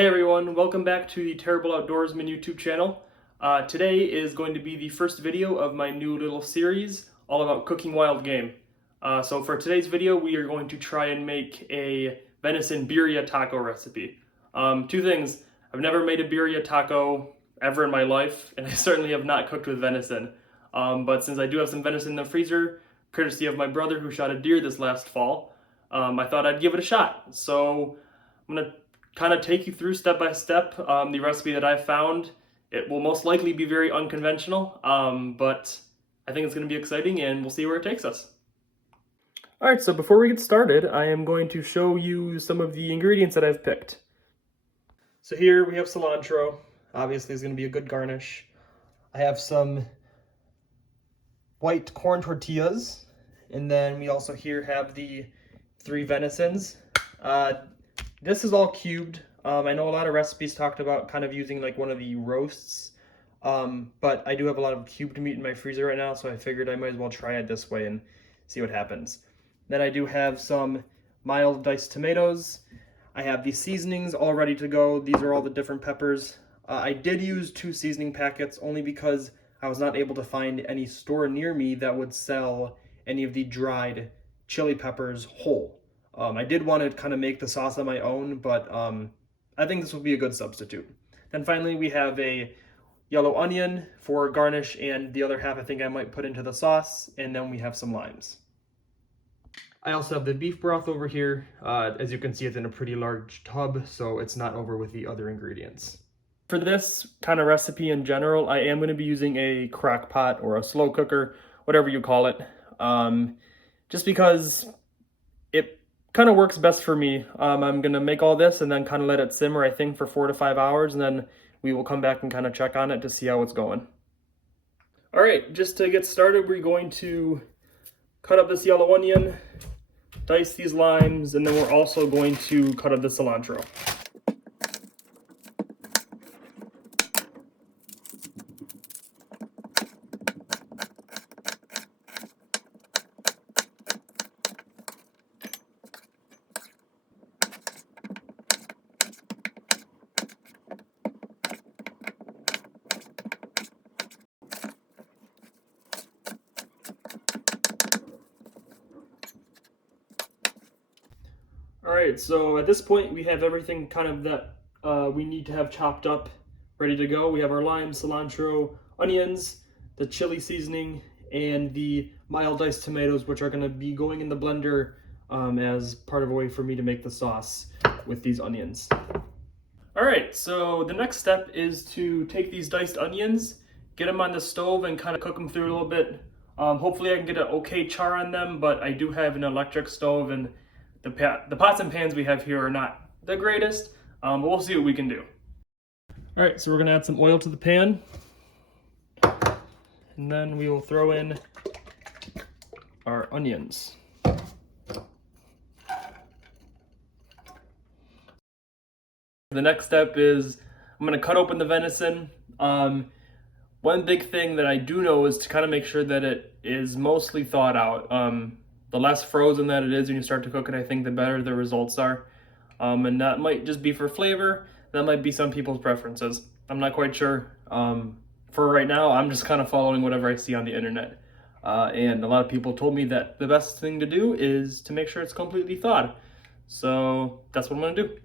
Hey everyone, welcome back to the Terrible Outdoorsman YouTube channel. Today is going to be the first video of my new little series all about cooking wild game. So for today's video, we are going to try and make a venison birria taco recipe. Two things, I've never made a birria taco ever in my life, and I certainly have not cooked with venison. But since I do have some venison in the freezer, courtesy of my brother who shot a deer this last fall, I thought I'd give it a shot. So I'm going to kind of take you through step by step the recipe that I found. It will most likely be very unconventional, but I think it's going to be exciting and we'll see where it takes us. Alright, so before we get started, I am going to show you some of the ingredients that I've picked. So here we have cilantro, obviously it's going to be a good garnish. I have some white corn tortillas, and then we also here have the 3 venisons. This is all cubed. I know a lot of recipes talked about kind of using like one of the roasts, but I do have a lot of cubed meat in my freezer right now, so I figured I might as well try it this way and see what happens. Then I do have some mild diced tomatoes. I have the seasonings all ready to go. These are all the different peppers. I did use 2 seasoning packets only because I was not able to find any store near me that would sell any of the dried chili peppers whole. I did want to kind of make the sauce on my own, but I think this will be a good substitute. Then finally we have a yellow onion for garnish, and the other half I think I might put into the sauce, and then we have some limes. I also have the beef broth over here. As you can see, it's in a pretty large tub, so it's not over with the other ingredients. For this kind of recipe in general, I am going to be using a crock pot or a slow cooker, whatever you call it, just because it kind of works best for me. I'm going to make all this and then kind of let it simmer, I think, for 4 to 5 hours, and then we will come back and kind of check on it to see how it's going. All right, just to get started, we're going to cut up this yellow onion, dice these limes, and then we're also going to cut up the cilantro. Alright, so at this point we have everything kind of that we need to have chopped up, ready to go. We have our lime, cilantro, onions, the chili seasoning, and the mild diced tomatoes, which are going to be going in the blender as part of a way for me to make the sauce with these onions. Alright, so the next step is to take these diced onions, get them on the stove and kind of cook them through a little bit. Hopefully I can get an okay char on them, but I do have an electric stove, and the pots and pans we have here are not the greatest, but we'll see what we can do. All right, so we're gonna add some oil to the pan, and then we will throw in our onions. The next step is I'm gonna cut open the venison. One big thing that I do know is to kind of make sure that it is mostly thawed out. The less frozen that it is when you start to cook it, I think the better the results are. And that might just be for flavor. That might be some people's preferences. I'm not quite sure. For right now, I'm just kind of following whatever I see on the internet. And a lot of people told me that the best thing to do is to make sure it's completely thawed. So that's what I'm gonna do.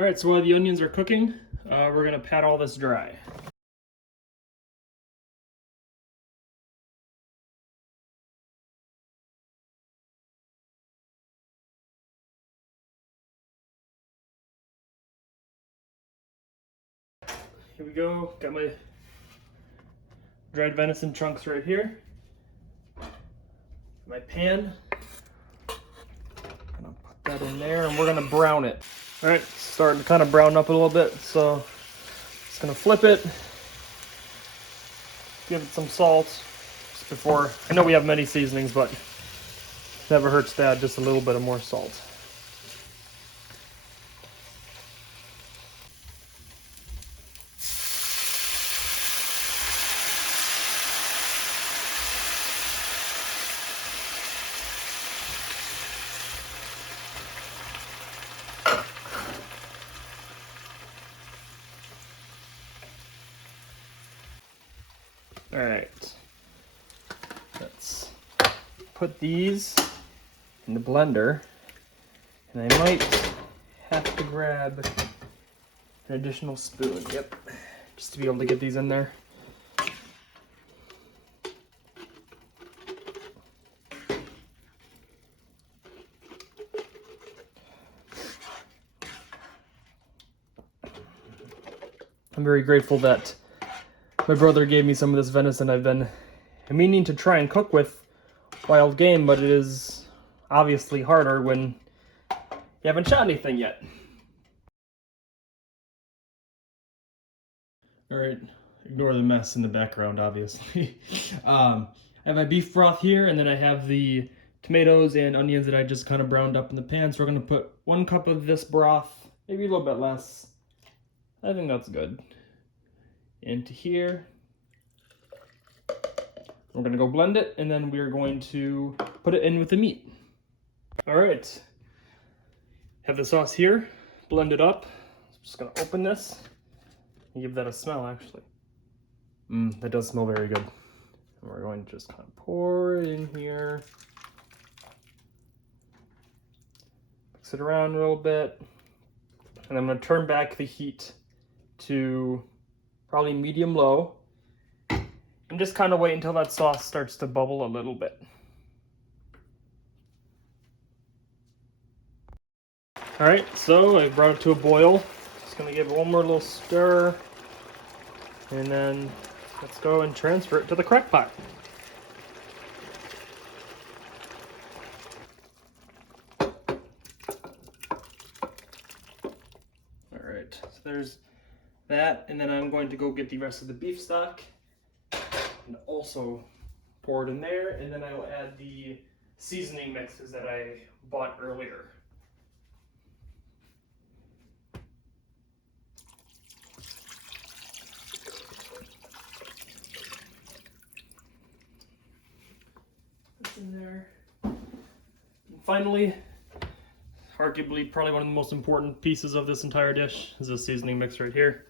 All right, so while the onions are cooking, we're gonna pat all this dry. Here we go, got my dried venison chunks right here. My pan, gonna put that in there and we're gonna brown it. All right, it's starting to kind of brown up a little bit, so just gonna flip it, give it some salt just before. I know we have many seasonings, but it never hurts to add just a little bit of more salt. All right, let's put these in the blender, and I might have to grab an additional spoon. Yep, just to be able to get these in there. I'm very grateful that my brother gave me some of this venison. I've been meaning to try and cook with wild game, but it is obviously harder when you haven't shot anything yet. All right, ignore the mess in the background, obviously. I have my beef broth here, and then I have the tomatoes and onions that I just kind of browned up in the pan. So we're gonna put 1 cup of this broth, maybe a little bit less. I think that's good. Into here. We're gonna go blend it, and then we're going to put it in with the meat. All right, have the sauce here, blend it up. I'm just gonna open this and give that a smell, actually. That does smell very good. And we're going to just kind of pour it in here. Mix it around a little bit. And I'm gonna turn back the heat to probably medium-low. And just kind of wait until that sauce starts to bubble a little bit. All right, so I brought it to a boil. Just gonna give it one more little stir. And then let's go and transfer it to the crock pot. All right, so there's that. And then I'm going to go get the rest of the beef stock and also pour it in there. And then I will add the seasoning mixes that I bought earlier. In there. And finally, arguably probably one of the most important pieces of this entire dish is this seasoning mix right here.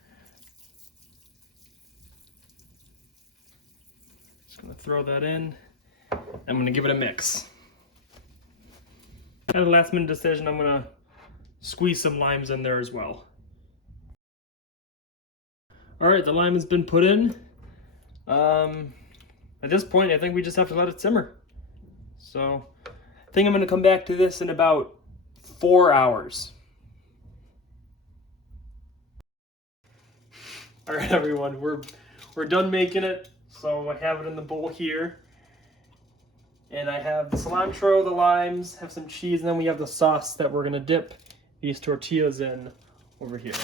Just gonna throw that in. I'm gonna give it a mix. And a last minute decision, I'm gonna squeeze some limes in there as well. All right, the lime has been put in. At this point, I think we just have to let it simmer. So I think I'm going to come back to this in about 4 hours. All right, everyone, we're done making it. So I have it in the bowl here. And I have the cilantro, the limes, have some cheese, and then we have the sauce that we're going to dip these tortillas in over here.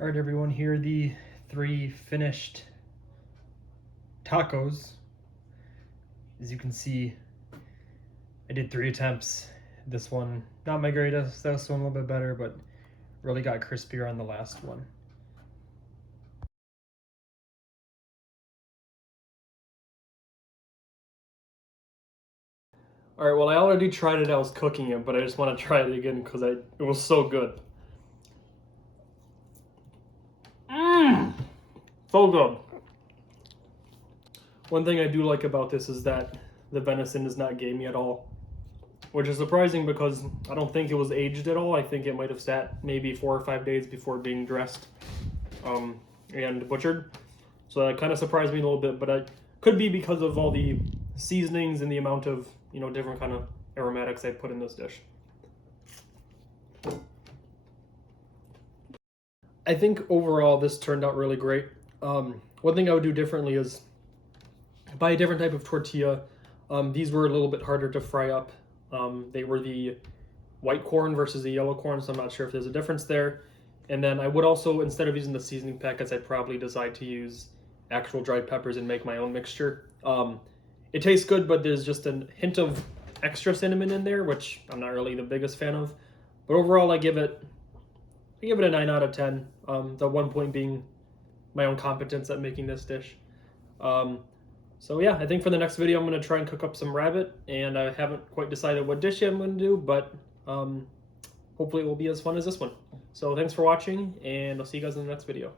All right, everyone, here are the 3 finished tacos. As you can see, I did 3 attempts. This one, not my greatest. This one a little bit better, but really got crispier on the last one. All right, well, I already tried it. I was cooking it, but I just want to try it again because it was so good. So good. One thing I do like about this is that the venison is not gamey at all, which is surprising because I don't think it was aged at all. I think it might have sat maybe 4 or 5 days before being dressed and butchered. So that kind of surprised me a little bit, but it could be because of all the seasonings and the amount of, different kind of aromatics I put in this dish. I think overall this turned out really great. One thing I would do differently is buy a different type of tortilla. These were a little bit harder to fry up. They were the white corn versus the yellow corn, so I'm not sure if there's a difference there. And then I would also, instead of using the seasoning packets, I'd probably decide to use actual dried peppers and make my own mixture. It tastes good, but there's just a hint of extra cinnamon in there, which I'm not really the biggest fan of. But overall, I give it a 9 out of 10. The 1 point being my own competence at making this dish. So yeah, I think for the next video, I'm going to try and cook up some rabbit, and I haven't quite decided what dish I'm going to do, but hopefully it will be as fun as this one. So thanks for watching, and I'll see you guys in the next video.